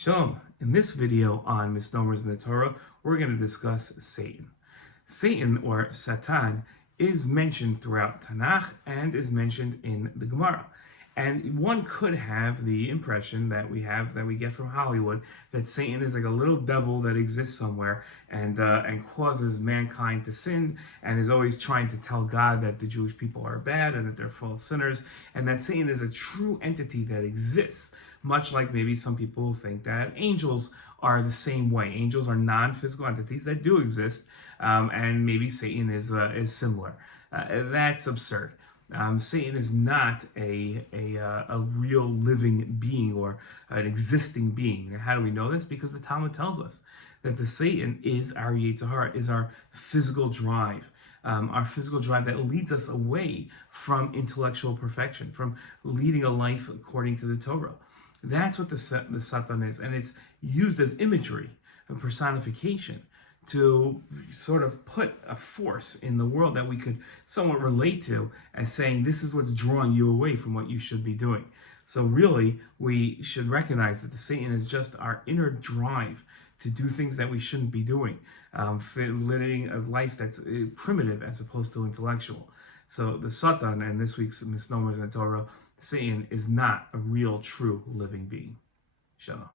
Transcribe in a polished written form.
Shalom. In this video on Misnomers in the Torah, we're going to discuss Satan. Satan, or Satan, is mentioned throughout Tanakh and is mentioned in the Gemara. And one could have the impression that we get from Hollywood, that Satan is like a little devil that exists somewhere and causes mankind to sin and is always trying to tell God that the Jewish people are bad and that they're full of sinners, and that Satan is a true entity that exists, much like maybe some people think that angels are the same way. Angels are non-physical entities that do exist, and maybe Satan is similar. That's absurd. Satan is not a real living being or an existing being. How do we know this? Because the Talmud tells us that the Satan is our Yetzer Hara, is our physical drive. Our physical drive that leads us away from intellectual perfection, from leading a life according to the Torah. That's what the Satan is, and it's used as imagery, a personification, to sort of put a force in the world that we could somewhat relate to as saying this is what's drawing you away from what you should be doing. So really, we should recognize that the Satan is just our inner drive to do things that we shouldn't be doing, living a life that's primitive as opposed to intellectual. So the Satan and this week's Misnomers in the Torah, Satan is not a real, true living being. Shalom.